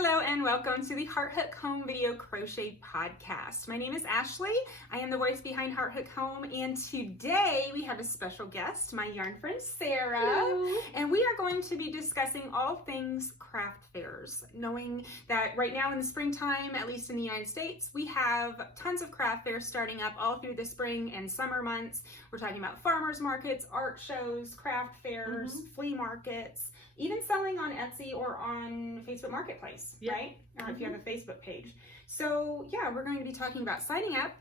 Hello and welcome to the Heart Hook Home Video Crochet Podcast. My name is Ashley. I am the voice behind Heart Hook Home, and today we have a special guest, my yarn friend Sarah. Hello. And we are going to be discussing all things craft fairs, knowing that right now in the springtime, at least in the United States, we have tons of craft fairs starting up all through the spring and summer months. We're talking about farmers markets, art shows, craft fairs, flea markets, even selling on Etsy or on Facebook Marketplace, right? Or if you have a Facebook page. So yeah, we're going to be talking about signing up,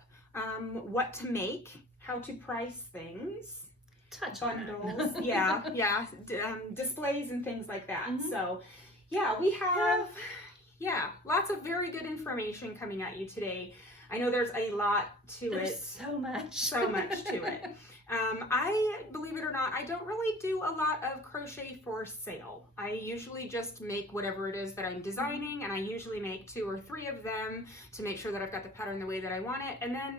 what to make, how to price things, Touch bundles, displays and things like that. So yeah, we have lots of very good information coming at you today. I know there's a lot to There's it. so much. So much to it. I, believe it or not, I don't really do a lot of crochet for sale. I usually just make whatever it is that I'm designing, and I usually make 2 or 3 of them to make sure that I've got the pattern the way that I want it, and then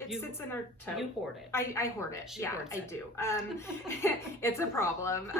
it sits in a tote. You hoard it. I hoard it. She yeah, hoards I it. do. It's a problem.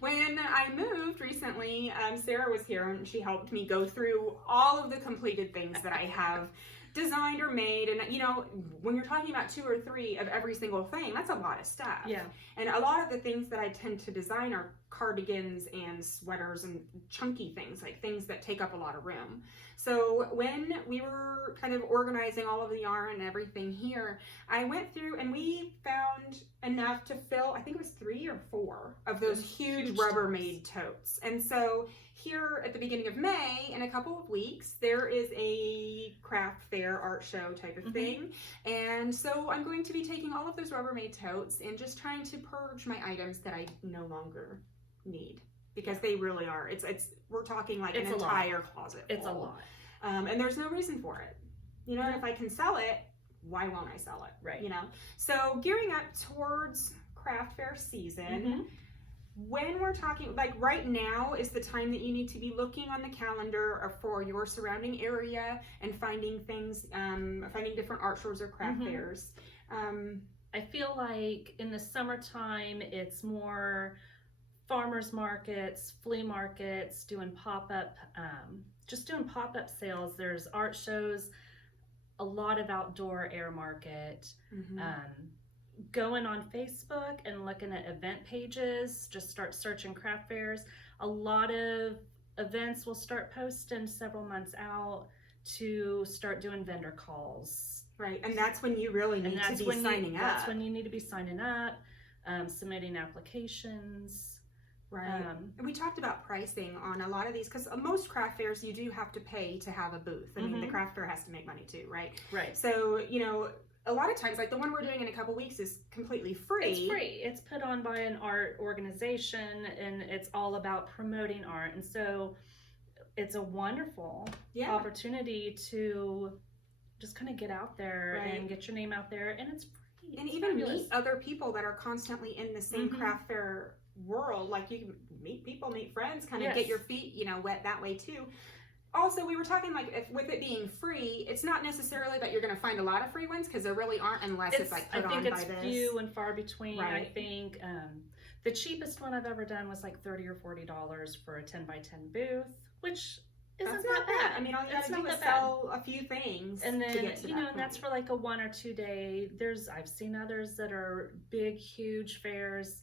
When I moved recently, Sarah was here and she helped me go through all of the completed things that I have designed or made. And you know, when you're talking about 2 or 3 of every single thing, that's a lot of stuff. Yeah. And a lot of the things that I tend to design are cardigans and sweaters and chunky things, like things that take up a lot of room. So when we were kind of organizing all of the yarn and everything here, I went through and we found enough to fill, I think it was 3 or 4 of those huge Rubbermaid totes. And so here at the beginning of May, in a couple of weeks, there is a craft fair art show type of thing. And so I'm going to be taking all of those Rubbermaid totes and just trying to purge my items that I no longer need, because they really are. We're talking like an entire closet full. It's a lot. And there's no reason for it. You know, if I can sell it, why won't I sell it? Right. You know? So gearing up towards craft fair season, when we're talking, like right now is the time that you need to be looking on the calendar for your surrounding area and finding things, finding different art shows or craft fairs. I feel like in the summertime, it's more farmers markets, flea markets, doing pop-up, just doing pop-up sales. There's art shows, a lot of outdoor air market, going on Facebook and looking at event pages, just start searching craft fairs. A lot of events will start posting several months out to start doing vendor calls. Right, and that's when you really need to be signing up. That's when you need to be signing up, submitting applications. Right. And we talked about pricing on a lot of these, because most craft fairs you do have to pay to have a booth. I mean, the craft fair has to make money too, right? Right. So, you know, a lot of times, like the one we're doing in a couple weeks is completely free. It's free. It's put on by an art organization, and it's all about promoting art. And so it's a wonderful opportunity to just kind of get out there and get your name out there, and it's free. And even meet other people that are constantly in the same craft fair world. Like you can meet people, meet friends, kind of get your feet, you know, wet that way too. Also, we were talking like with it being free, it's not necessarily that you're going to find a lot of free ones, because there really aren't, unless it's like put on by this. I think it's few and far between. I think the cheapest one I've ever done was like $30 or $40 for a 10 by 10 booth, which isn't that bad. I mean, all you got to do is sell a few things, and then to get to you that know, point. and that's for like a 1 or 2 day. I've seen others that are big, huge fairs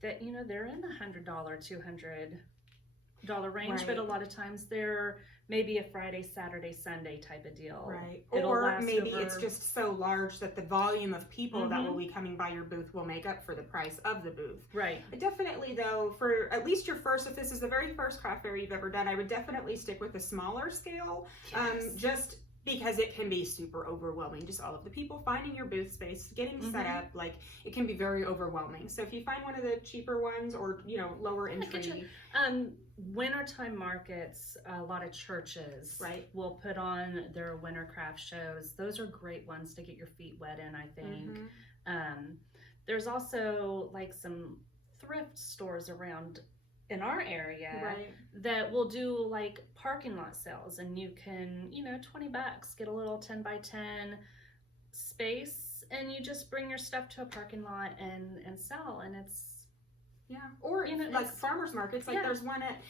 that, you know, they're in the $100, $200 range, but a lot of times they're maybe a Friday, Saturday, Sunday type of deal. Right. Or maybe it's just so large that the volume of people that will be coming by your booth will make up for the price of the booth. Right. But definitely though, for at least your first, if this is the very first craft fair you've ever done, I would definitely stick with a smaller scale. Just because it can be super overwhelming, just all of the people finding your booth space, getting set up, like it can be very overwhelming. So if you find one of the cheaper ones, or you know, lower entry, wintertime markets, a lot of churches will put on their winter craft shows. Those are great ones to get your feet wet in, I think. There's also like some thrift stores around in our area that will do like parking lot sales, and you can, you know, $20 get a little 10 by 10 space, and you just bring your stuff to a parking lot and sell, and it's Yeah, or You know, like it's- farmers markets. Like yeah. there's one at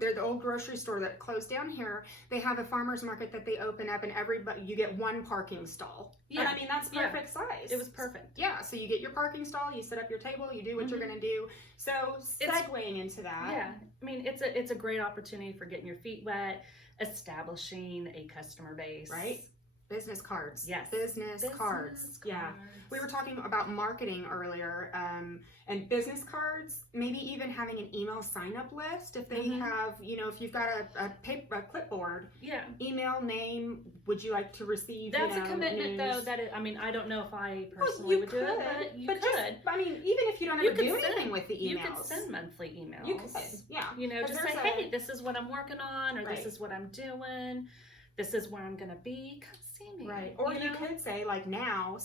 they're the old grocery store that closed down here. They have a farmers market that they open up, and everybody you get one parking stall. Yeah. And I mean that's Yeah. perfect size. It was perfect. Yeah, so you get your parking stall, you set up your table, you do what you're Mhm. gonna do. So segueing into that. Yeah, I mean it's a great opportunity for getting your feet wet, establishing a customer base. Right. Business cards. Yes. Business cards. Yeah. We were talking about marketing earlier, and business cards, maybe even having an email sign-up list if they Mhm. have, if you've got a clipboard, Yeah, email, name, would you like to receive, that's a commitment news? though. I mean, I don't know if I Well, personally you would do it, but you could. just, I mean, even if you don't You ever could do send- anything with the emails. You could send monthly emails. You could, yeah. You know, 'Cause just say, there's hey, this is what I'm working on, or Right. this is what I'm doing. This is where I'm gonna be. Come see me. Right. Or you know? could say, like now,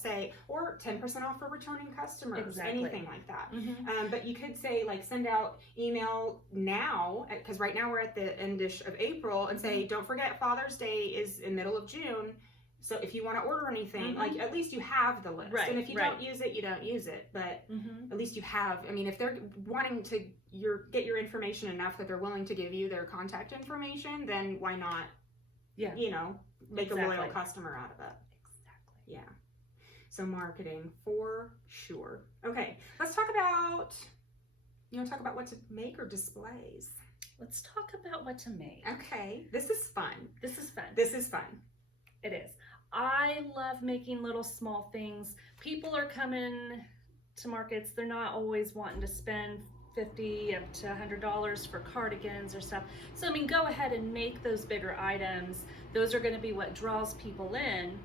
or 10% off for returning customers, Exactly. anything like that. Mhm. But you could say, like, send out email now, because right now we're at the end-ish of April, and say, don't forget Father's Day is in middle of June. So if you want to order anything, Mhm. like, at least you have the list. Right, And if you right. don't use it, you don't use it. But Mhm. at least you have. I mean, if they're wanting to get your information enough that they're willing to give you their contact information, then why not, Yeah. make a loyal Exactly. customer out of it? Exactly. Yeah. So marketing for sure. Okay, let's talk about, talk about what to make or displays. Let's talk about what to make. Okay, this is fun. This is fun. This is fun. It is. I love making little small things. People are coming to markets. They're not always wanting to spend $50 up to $100 for cardigans or stuff. So I mean, go ahead and make those bigger items. Those are going to be what draws people in.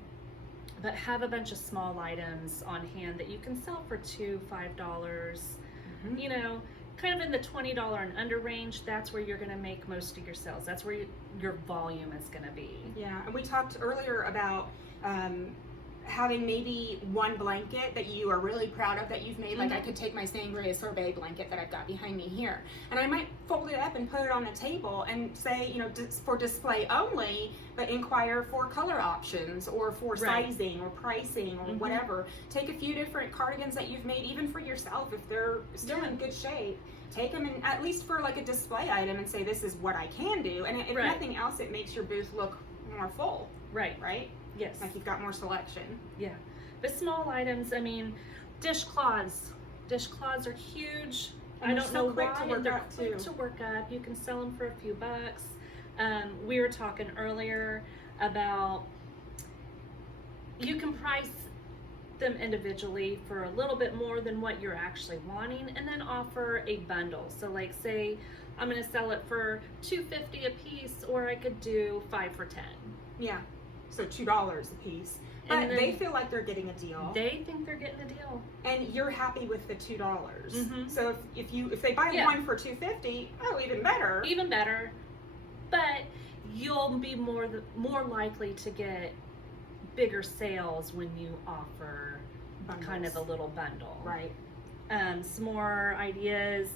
But have a bunch of small items on hand that you can sell for $2, $5. Mhm. You know, kind of in the $20 and under range. That's where you're going to make most of your sales. That's where your volume is going to be. Yeah, and we talked earlier about having maybe one blanket that you are really proud of that you've made. Like I could take my sangria sorbet blanket that I've got behind me here, and I might fold it up and put it on the table and say, for display only, but inquire for color options or for Right. sizing or pricing or Mhm. whatever. Take a few different cardigans that you've made, even for yourself, if they're still Yeah. in good shape. Take them and at least for like a display item and say, this is what I can do. And if Right. nothing else, it makes your booth look more full, Right. right? Yes. Like you've got more selection. Yeah, but small items. I mean, dishcloths. Dishcloths are huge. And I they're don't so know quick why. to work They're up, quick too. to work up. You can sell them for a few bucks. We were talking earlier about you can price them individually for a little bit more than what you're actually wanting, and then offer a bundle. So, like, say I'm going to sell it for $2.50 a piece, or I could do 5 for $10. Yeah. So $2 a piece. But And then they feel like they're getting a deal. They think they're getting a deal. And you're happy with the $2. Mhm. So if they buy Yeah. one for $2.50, oh, even better. Even better, but you'll be more likely to get bigger sales when you offer Bundles. kind of a little bundle. Right. Some more ideas.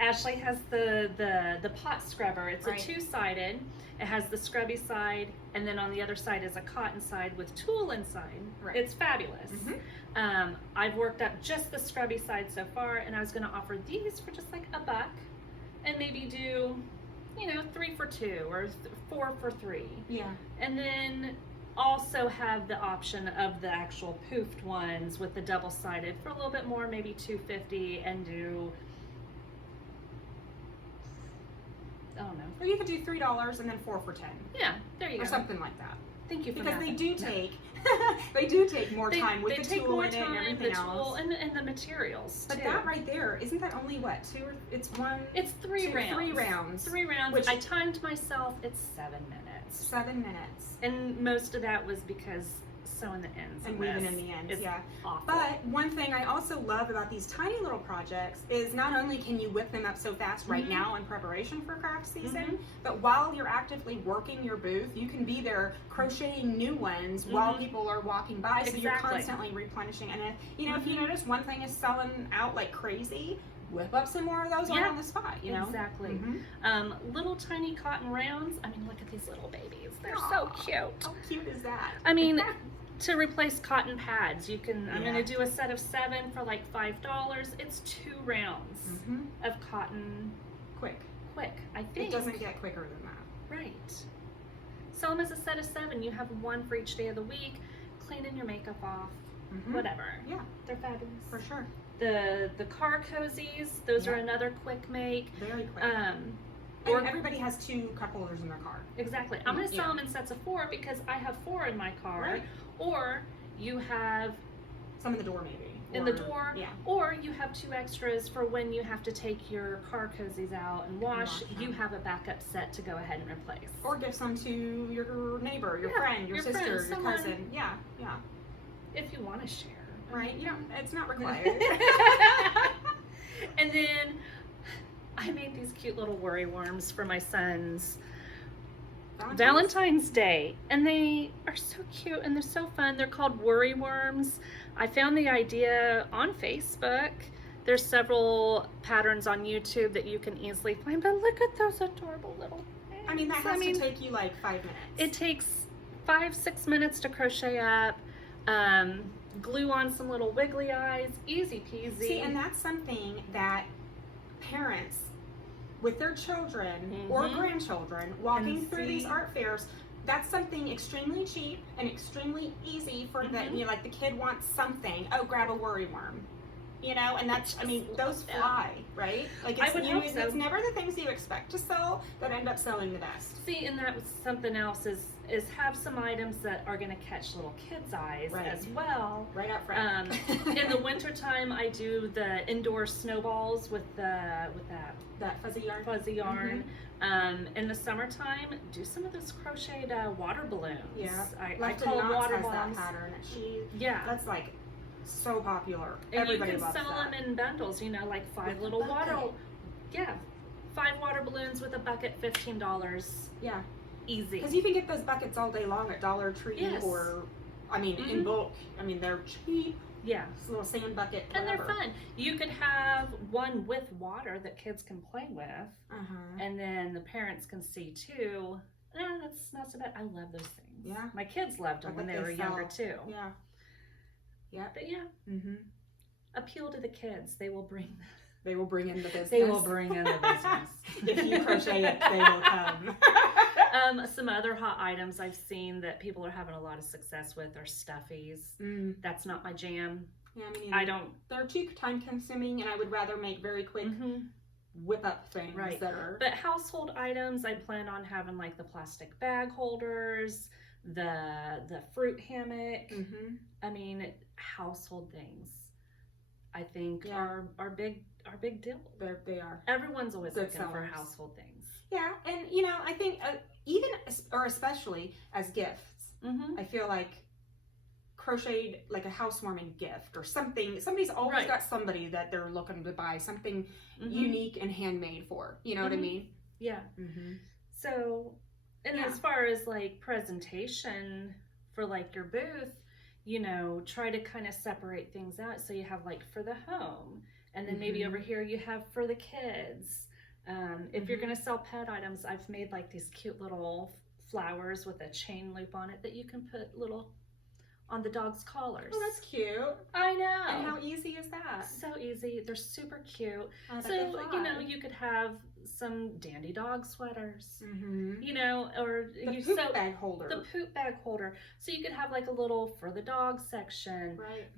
Ashley has the pot scrubber. It's Right. a two-sided. It has the scrubby side, and then on the other side is a cotton side with tulle inside. Right. It's fabulous. Mhm. I've worked up just the scrubby side so far, and I was going to offer these for just like $1, and maybe do, 3 for 2 or 4 for 3, Yeah. and then also have the option of the actual poofed ones with the double-sided for a little bit more, maybe $2.50, and do, I don't know. Or you could do $3 and then 4 for $10. Yeah, there you Or go. something like that. Thank you for Because they nothing. do No. take they do take more time with they the take tool more in it and time, everything the else. tool and the materials But too. that right there, isn't that only what, it's one, It's 3 two, rounds. 3 rounds. 3 rounds. Which- I timed myself. It's 7 minutes, 7 minutes. and most of that was because sewing the ends And of weaving this in the ends, is yeah. awful. But one thing I also love about these tiny little projects is not only can you whip them up so fast right Mhm. now in preparation for craft season, Mhm. but while you're actively working your booth, you can be there crocheting new ones while Mhm. people are walking by. So you're Exactly. constantly replenishing. And if you Mhm. notice one thing is selling out like crazy, whip up some more of those Yeah. on the spot. Exactly. Mhm. Little tiny cotton rounds. I mean, look at these little babies. They're Aw. so cute. How cute is that? I mean, to replace cotton pads. You can, I'm Yeah. going to do a set of 7 for like $5. It's 2 rounds Mm-hmm. of cotton Quick. quick, I think. It doesn't get quicker than that. Right. Sell them as a set of 7. You have 1 for each day of the week. Cleaning your makeup off, Mm-hmm. whatever. Yeah. They're fabulous. For sure. The car cozies, those are Yeah. another quick make. Very quick. Or And everybody has 2 cup holders in their car. exactly. I'm going to sell Yeah. them in sets of 4 because I have 4 in my car. Right. Or you have Some in the door, maybe. in the door, Yeah. or you have 2 extras for when you have to take your car cozies out and wash. Wash You them. have a backup set to go ahead and replace. Or give some to your neighbor, your Yeah, friend, your your sister, friend, your someone. cousin. Yeah. Yeah. If you want to share. Right. You know, it's not required. And then I made these cute little worry worms for my sons Valentine's Day, and they are so cute and they're so fun. They're called worry worms. I found the idea on Facebook. There's several patterns on YouTube that you can easily find, but look at those adorable little things. I mean, that has to take you like 5 minutes. It takes 5-6 minutes to crochet up. Glue on some little wiggly eyes, easy peasy. See, and that's something that parents with their children or Mhm. grandchildren walking And through these see- art fairs, that's something extremely cheap and extremely easy for the, Mhm. you know, like the kid wants something. Oh, grab a worry worm. You know, and that's, I mean, those Yeah. fly, right? Like, I it's, would you, hope so. it's never the things you expect to sell that end up selling the best. See, and that was something else is have some items that are going to catch little kids' eyes Right. as well. Right up front. In the wintertime, I do the indoor snowballs with that that fuzzy yarn. fuzzy yarn. In the summertime, do some of those crocheted water balloons. Yeah. I Left call and them Knots water has bombs. that pattern. Yeah. That's like so popular. And Everybody you can loves sell that. them in bundles, you know, like 5 With little a water. bucket. Yeah. 5 water balloons with a bucket, $15. Yeah. Easy. Because you can get those buckets all day long at Dollar Tree Yes. or, I mean, in Mhm. bulk. I mean, they're cheap. Yeah. This little sand bucket, And they're whatever. fun. You could have one with water that kids can play with, Uh-huh. and then the parents can see too. That's not so bad. I love those things. Yeah. My kids loved them I when bet they they were younger sell. too. Yeah. Yeah. But yeah, Mm-hmm. appeal to the kids. They will bring. They will bring in the business. They will bring in the business. If you crochet it, they will come. Some other hot items I've seen that people are having a lot of success with are stuffies. Mm. That's not my jam. Yeah, I mean, I don't. they're too time consuming, and I would rather make very quick Mhm. whip up things Right. that are. But household items, I plan on having like the plastic bag holders, the fruit hammock. Mm-hmm. I mean, household things. I think Yeah. are big deal. They are. Everyone's always Good looking for sellers. household things. Yeah, and you know, I think even or especially as gifts, Mm-hmm. I feel like crocheted like a housewarming gift or something. Somebody's always Right. got somebody that they're looking to buy something Mm-hmm. unique and handmade for. You know what I Mhm. mean? Yeah. Mm-hmm. So, and Yeah. as far as like presentation for like your booth, you know, try to kind of separate things out. So you have like for the home, and then maybe Mhm. over here you have for the kids. If you're Mhm. going to sell pet items, I've made like these cute little flowers with a chain loop on it that you can put little on the dog's collars. Oh, that's cute. I know. And how easy is that? So easy. They're super cute. I bet So, they you know, fly. you could have some dandy dog sweaters, Mhm. you know, or The you poop sell bag holder. the poop bag holder. So you could have like a little for the dog section. Right.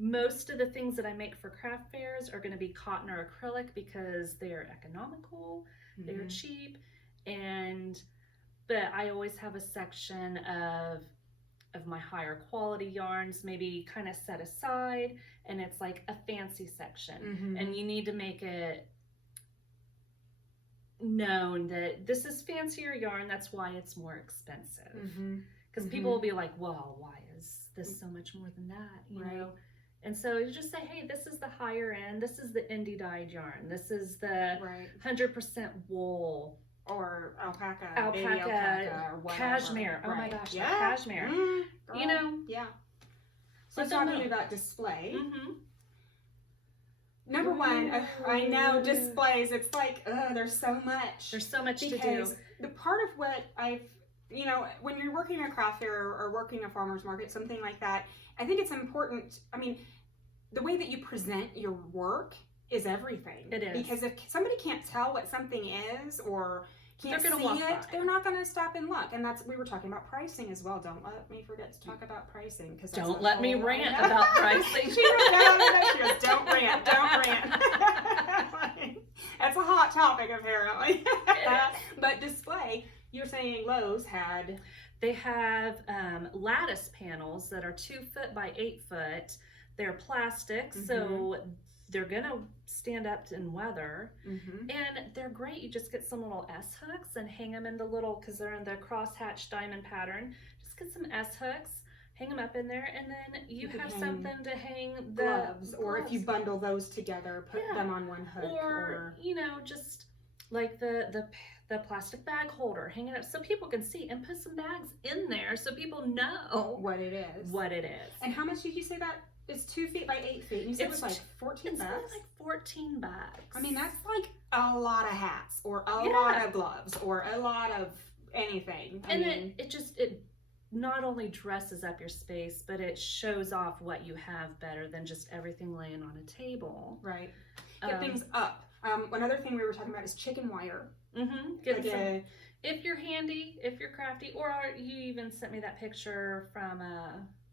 Most of the things that I make for craft fairs are going to be cotton or acrylic because they are economical, they are Mhm. cheap, but I always have a section of my higher quality yarns maybe kind of set aside, and it's like a fancy section. Mhm. And you need to make it known that this is fancier yarn, that's why it's more expensive. Mhm. Because Mhm. people will be like, well, why is this so much more than that, you Right. know? And so you just say, hey, this is the higher end, this is the indie dyed yarn, this is the Right. 100% wool, Or alpaca, Alpaca, baby alpaca, or whatever. cashmere. Oh my Right. gosh, the yeah. cashmere. Mm, You girl. know? Yeah. So Let them talking know. about display. Mm-hmm. Number one, I know Ooh. displays. It's like, there's so much. There's so much to do. because the part of what I've you know, when you're working a craft fair or working a farmer's market, something like that, I think it's important. I mean, the way that you present your work is everything. It is. Because if somebody can't tell what something is or can't They're see gonna walk it, by. they're not going to stop and look. And we were talking about pricing as well. Don't let me forget to talk about pricing. Because Don't let me rant about pricing. She wrote down on the note, she goes, don't rant. That's a hot topic, apparently. But display, you're saying Lowe's had... They have lattice panels that are 2 foot by 8 foot. They're plastic, so they're gonna stand up in weather, and they're great. You just get some little S hooks and hang them in the little, because they're in the crosshatch diamond pattern. Just get some S hooks, hang them up in there, and then you have something to hang the gloves. Or if you bundle those together, put them on one hook. Or you know, just like the plastic bag holder, hang it up so people can see, and put some bags in there so people know what it is. And how much did you say that? It's 2 feet by 8 feet. You said it was like 14 bucks? It's like 14 bucks. I mean, that's like a lot of hats, or a lot of gloves, or a lot of anything. I mean, it not only dresses up your space, but it shows off what you have better than just everything laying on a table. Right. Get things up. Another thing we were talking about is chicken wire. Get some, if you're handy, if you're crafty, or you even sent me that picture from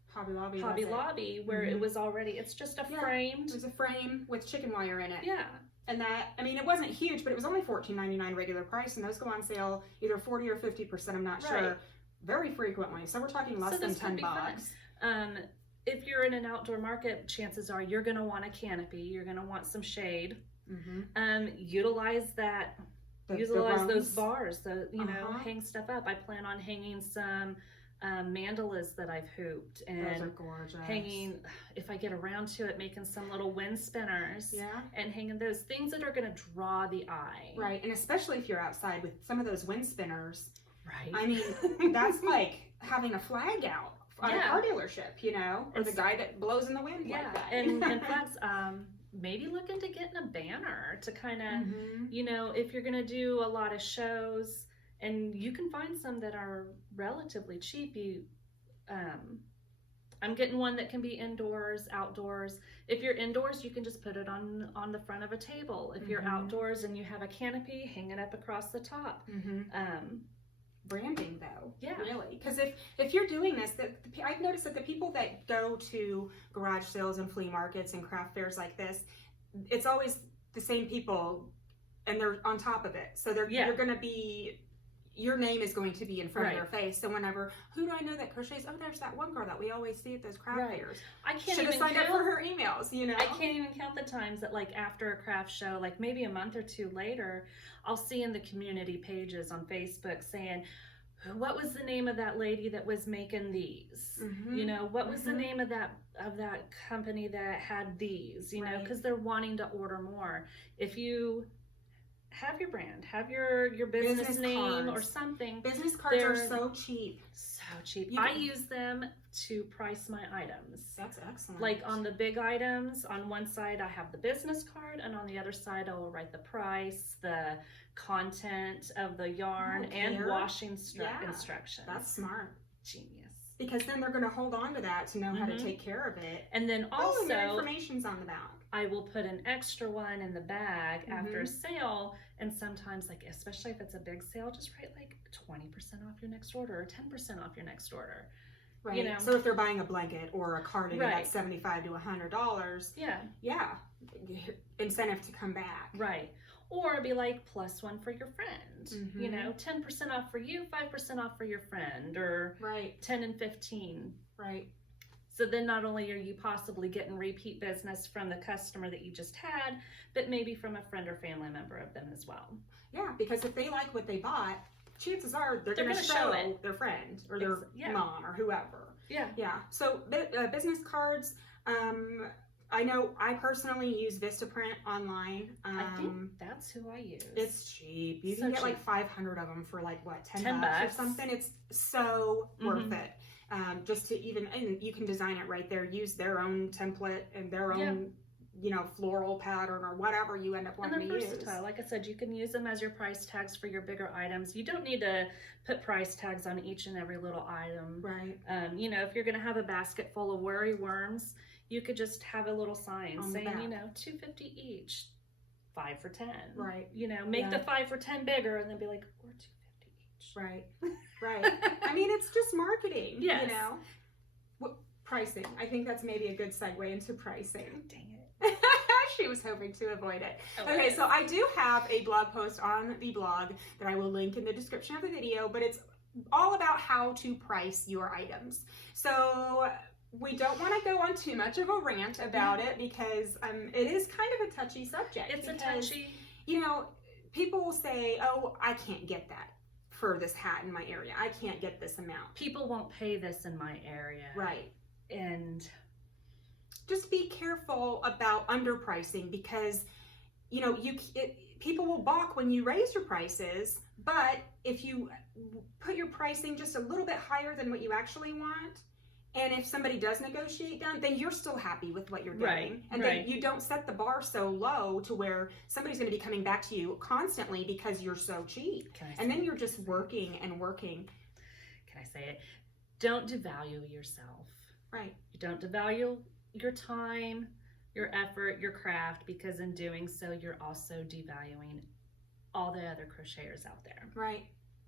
Hobby Lobby where it was already, it's just a framed. It was a frame with chicken wire in it. Yeah. And that, I mean, it wasn't huge, but it was only $14.99 regular price, and those go on sale either 40 or 50%, I'm not sure, very frequently. So we're talking less than 10 bucks. If you're in an outdoor market, chances are you're going to want a canopy. You're going to want some shade. Utilize that. Utilize those bars. Hang stuff up. I plan on hanging some mandalas that I've hooped, and those are gorgeous. Hanging, if I get around to it, making some little wind spinners. Yeah. And hanging those things that are going to draw the eye. Right, and especially if you're outside with some of those wind spinners. Right. I mean, that's like having a flag out on a car dealership, you know, or the guy that blows in the wind like that. and flags. Maybe look into getting a banner to kind of, you know, if you're going to do a lot of shows, and you can find some that are relatively cheap. I'm getting one that can be indoors, outdoors. If you're indoors, you can just put it on the front of a table. If you're outdoors and you have a canopy, hang it up across the top. Branding, though, really, because if you're doing this, I've noticed that the people that go to garage sales and flea markets and craft fairs like this, it's always the same people, and they're on top of it. So you're going to be, your name is going to be in front of their face. So whenever, who do I know that crochets? Oh, there's that one girl that we always see at those craft fairs. I can't should have even signed up for her emails, you know. I can't even count the times that, like, after a craft show, like maybe a month or two later, I'll see in the community pages on Facebook saying, what was the name of that lady that was making these? You know, what was the name of that company that had these? You know, because they're wanting to order more. If you have your brand, have your business name or something. Business cards are so cheap. So cheap. I use them to price my items. That's excellent. Like on the big items, on one side I have the business card, and on the other side I will write the price, the content of the yarn, and washing instructions. That's smart. Genius. Because then they're going to hold on to that to know how to take care of it. And then also, and the information's on the back. I will put an extra one in the bag after a sale, and sometimes, like, especially if it's a big sale, just write like 20% off your next order or 10% off your next order. Right. You know? So if they're buying a blanket or a cardigan at $75 to $100, incentive to come back. Right. Or be like, +1 for your friend. You know, 10% off for you, 5% off for your friend, or 10 and 15. Right. So then not only are you possibly getting repeat business from the customer that you just had, but maybe from a friend or family member of them as well. Yeah, because if they like what they bought, chances are they're going to show their friend or their mom or whoever. Yeah. Yeah. So business cards, I know I personally use Vistaprint online. I think that's who I use. It's cheap. You can get like 500 of them for like, what, 10 bucks or something? It's so worth it. Just to even, and you can design it right there, use their own template and their own floral pattern or whatever you end up And wanting they're to use. versatile. Like I said, you can use them as your price tags for your bigger items. You don't need to put price tags on each and every little item. Right. If you're going to have a basket full of worry worms, you could just have a little sign On the saying, back. $2.50 each, 5 for $10. Right. Make the 5 for $10 bigger, and then be like, or $2.50 each. Right. Right. I mean, it's just marketing. Yes. Pricing. I think that's maybe a good segue into pricing. Dang it. She was hoping to avoid it. Oh, Okay, so I do have a blog post on the blog that I will link in the description of the video, but it's all about how to price your items. So we don't want to go on too much of a rant about it because it is kind of a touchy subject. It's because, a touchy. People will say, oh, I can't get that for this hat in my area. I can't get this amount. People won't pay this in my area. Right. And just be careful about underpricing because, people will balk when you raise your prices, but if you put your pricing just a little bit higher than what you actually want, and if somebody does negotiate down, then you're still happy with what you're doing. Right, And right. then you don't set the bar so low to where somebody's going to be coming back to you constantly because you're so cheap. And then you're just working and working. Can I say it? Don't devalue yourself. Right. You don't devalue your time, your effort, your craft, because in doing so, you're also devaluing all the other crocheters out there. Right.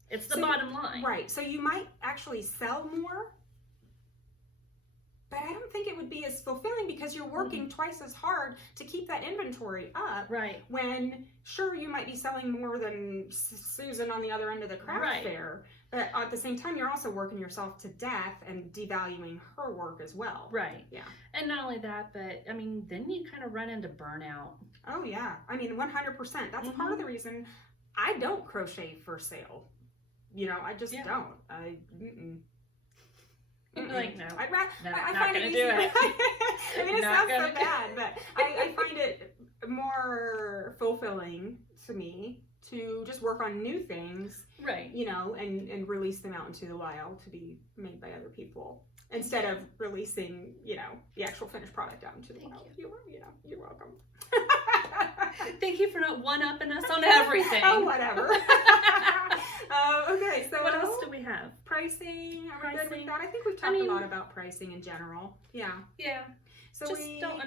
It's the bottom line. Right. So you might actually sell more, but I don't think it would be as fulfilling because you're working twice as hard to keep that inventory up. Right. When, sure, you might be selling more than Susan on the other end of the craft fair, but at the same time, you're also working yourself to death and devaluing her work as well. Right. Yeah. And not only that, but then you kind of run into burnout. Oh, yeah. 100%. That's part of the reason I don't crochet for sale. I just don't. Like, no. I'd rather. I not find gonna it do easier. it. It Not sounds so gonna do bad, but I find it more fulfilling to me to just work on new things, Right. and release them out into the wild to be made by other people instead of releasing, the actual finished product out into the wild. You're welcome. Thank you for not one-upping us on everything. Oh, whatever. Okay, so what else do we have? Pricing. Are we good with that? I think we've talked a lot about pricing in general. Yeah. Yeah. So just don't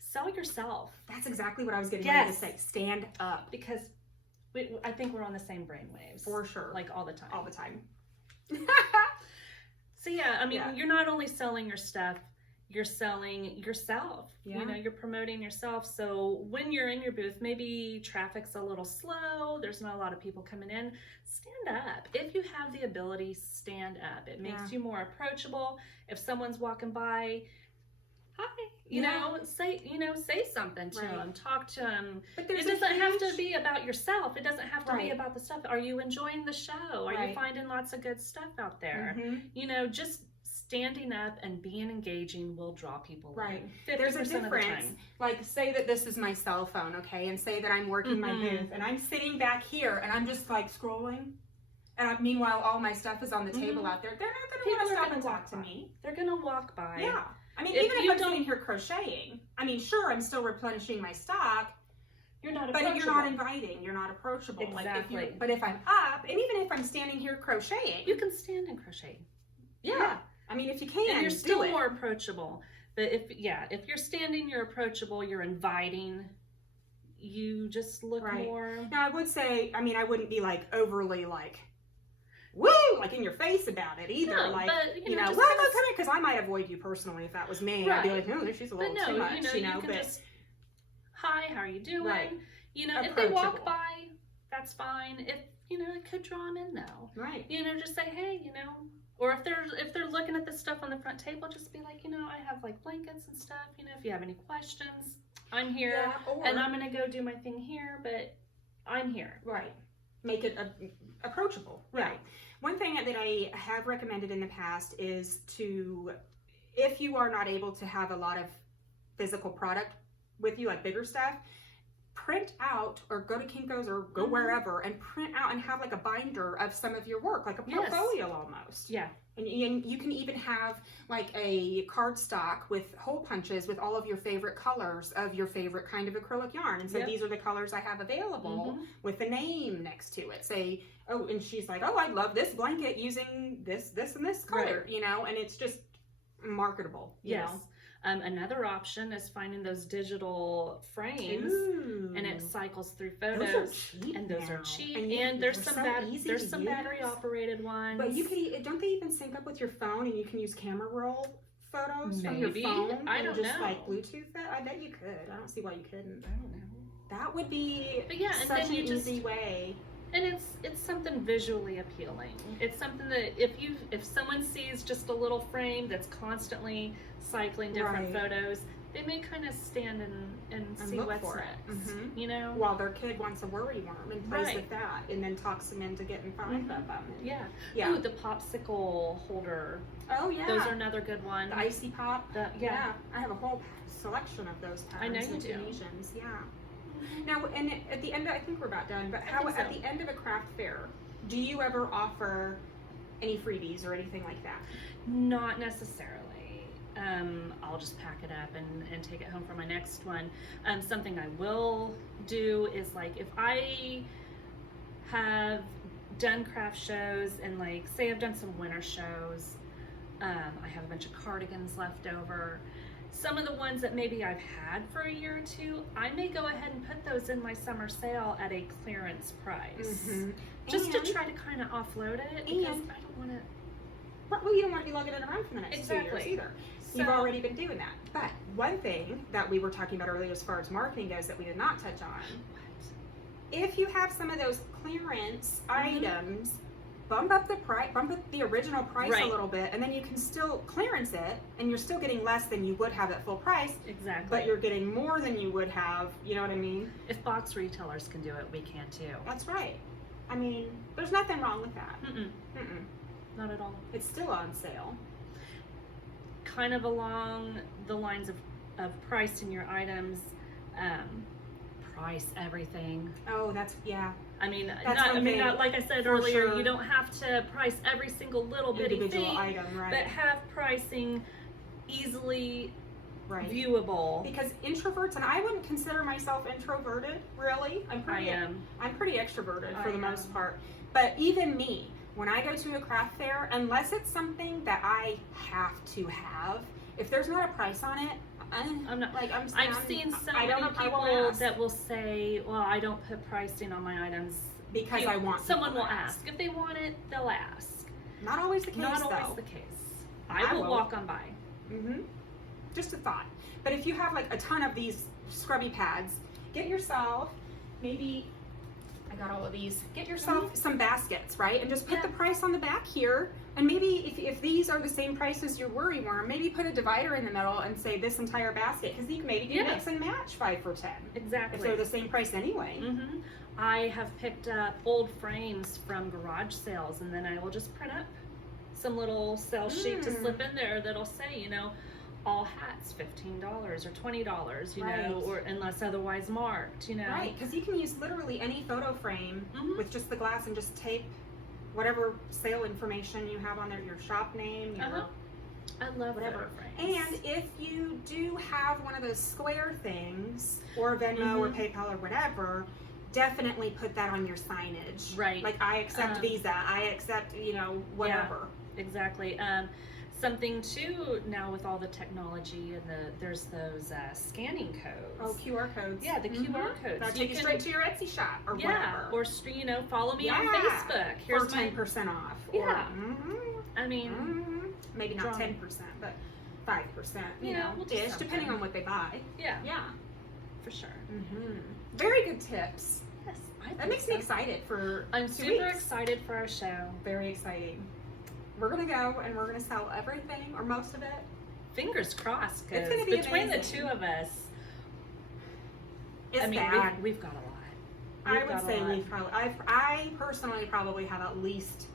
sell yourself. That's exactly what I was getting ready to say. Stand up. Because I think we're on the same brainwaves. For sure. Like all the time. All the time. So you're not only selling your stuff, you're selling yourself. Yeah. You're promoting yourself. So when you're in your booth, maybe traffic's a little slow, there's not a lot of people coming in, stand up. If you have the ability, stand up. It makes you more approachable. If someone's walking by, hi, say something to them, talk to them. But it doesn't have to be about yourself. It doesn't have to be about the stuff. Are you enjoying the show? Are you finding lots of good stuff out there? Just standing up and being engaging will draw people in. There's a difference. Like, say that this is my cell phone, okay, and say that I'm working my booth and I'm sitting back here and I'm just like scrolling. And meanwhile, all my stuff is on the table out there. They're not going to want to stop and talk to me. They're going to walk by. Yeah. Even if I'm sitting here crocheting, sure, I'm still replenishing my stock. You're not approachable. But you're not inviting. You're not approachable. Exactly. But if I'm up, and even if I'm standing here crocheting. You can stand and crochet. Yeah. If you can, and you're still more approachable. But if you're standing, you're approachable, you're inviting, you just look more. Now, I would say, I wouldn't be like overly like, woo, like in your face about it either. No, like, but, well, come here, because I might avoid you personally if that was me. I'd be like, no, she's a little too much, you can just, hi, how are you doing? Right. If they walk by, that's fine. If, it could draw them in though. Right. Just say, hey, or if they're looking at the stuff on the front table, just be like, I have like blankets and stuff. If you have any questions, I'm here, and I'm gonna go do my thing here, but I'm here. Right. Make it approachable. Right. One thing that I have recommended in the past is to, if you are not able to have a lot of physical product with you, like bigger stuff, print out or go to Kinko's or go wherever and print out and have like a binder of some of your work, like a Yes. portfolio almost. Yeah. And you can even have like a cardstock with hole punches with all of your favorite colors of your favorite kind of acrylic yarn. And so Yep. these are the colors I have available Mhm. with the name next to it. Say, oh, and she's like, oh, I love this blanket using this, and this color, Right. you know, and it's just marketable, you Yes. know. Another option is finding those digital frames, Ooh. and it cycles through Those photos. are cheap And those are now. cheap, And, and there's they're some so easy there's to some use. battery operated ones. But you could, don't they even sync up with your phone and you can use camera roll photos from your Maybe. phone I and don't just know. like Bluetooth it? I bet you could. I don't see why you couldn't. I don't know. That would be But yeah, and such then an you just easy way. and it's something visually appealing. It's something that if someone sees just a little frame that's constantly cycling different Right. photos, they may kind of stand and see look what's for it. next. Mhm. You know? While their kid wants a worry worm and plays Right. with that and then talks them into getting 5 Mhm. of them. And, Yeah. yeah. Ooh, the popsicle holder. Oh, yeah. Those are another good one. the icy pop. Yeah. I have a whole selection of those patterns. I know you and do. Tunisians. Yeah. Now, and at the end, I think we're about done, but I how think at so. the end of a craft fair, do you ever offer any freebies or anything like that? Not necessarily. I'll just pack it up and take it home for my next one. Something I will do is like if I have done craft shows and like say I've done some winter shows, I have a bunch of cardigans left over. Some of the ones that maybe I've had for a year or two, I may go ahead and put those in my summer sale at a clearance price. Mhm. Just And- to try to kind of offload it because And- I don't want to. Well, you don't want to be lugging it around for the next 2 years Exactly. either. You've already been doing that. But one thing that we were talking about earlier as far as marketing goes that we did not touch on, if you have some of those clearance items, bump up the price, bump up the original price Right. a little bit, and then you can still clearance it, and you're still getting less than you would have at full price, Exactly. but you're getting more than you would have. You know what I mean? If box retailers can do it, we can too. That's right. I mean, there's nothing wrong with that. Mm-mm, Mm-mm. not at all. It's still on sale. Kind of along the lines of pricing your items, price everything. Oh, yeah. I mean, That's one thing, not like I said for earlier, sure. you don't have to price every single little bitty Individual thing, item, right? but have pricing easily right. viewable. Because introverts, and I wouldn't consider myself introverted, really. I'm pretty extroverted for the most part. But even me, when I go to a craft fair, unless it's something that I have to have, if there's not a price on it, I'm not. like I've seen so I many don't, I people won't ask that will say, "Well, I don't put pricing on my items because I want. Someone people will to ask. If they want it, they'll ask. Not always the case, Not though. always the case. I I will will. walk on by. Mm-hmm. Just a thought. But if you have like a ton of these scrubby pads, get yourself maybe. I got all of these. Get yourself some baskets, right? And just put the price on the back here. And maybe if these are the same price as your worry worm, maybe put a divider in the middle and say this entire basket, because you can maybe do mix and match 5 for 10. Exactly. If they're the same price anyway. Mm-hmm. I have picked up old frames from garage sales, and then I will just print up some little sales sheet to slip in there that'll say, you know, all hats $15 or $20, you know, or unless otherwise marked, you know. Right, because you can use literally any photo frame Mhm. with just the glass and just tape whatever sale information you have on there, your shop name, your I love whatever. photo frames. And if you do have one of those square things, or Venmo or PayPal or whatever, definitely put that on your signage. Right. Like, I accept Visa, I accept, you know, whatever. Exactly. Something too now with all the technology and there's those scanning codes. Oh, QR codes. Yeah, the QR codes. That'll take you straight to your Etsy shop or whatever. Or you know, follow me on Facebook. For 10% off. Yeah. Or, I mean, maybe not 10%, but 5%. You know, we'll do something. depending on what they buy. Yeah, Yeah. for sure. Very good tips. Yes, That makes me excited for I'm 2 super weeks. excited for our show. Very exciting. We're gonna go and we're gonna sell everything or most of it. Fingers crossed, It's because gonna be between the amazing. two of us, It's I mean, bad. we've got a lot. I We've would got a say lot. we've probably. I personally probably have at least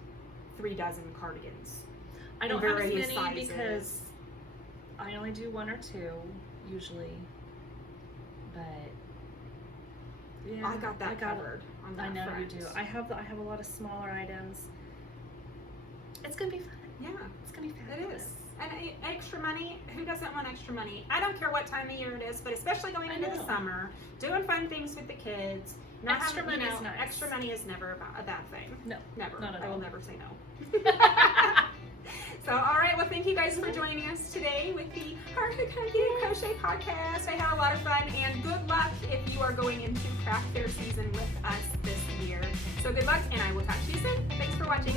3 dozen cardigans. I don't have as various many sizes. because I only do 1 or 2 usually, but Yeah, I got that covered on that I know front. you do. I have a lot of smaller items. It's gonna be fun. Yeah, It's gonna be it fabulous. is. And extra money, who doesn't want extra money? I don't care what time of year it is, but especially going I into the know. summer, doing fun things with the kids. Extra money is nice. Extra money is never a bad thing. No, Never. not at I will all. never say no. So, all right. Well, thank you guys for joining us today with the Heart Hook Hunky Crochet Podcast. I had a lot of fun, and good luck if you are going into craft fair season with us this year. So, good luck, and I will talk to you soon. Thanks for watching.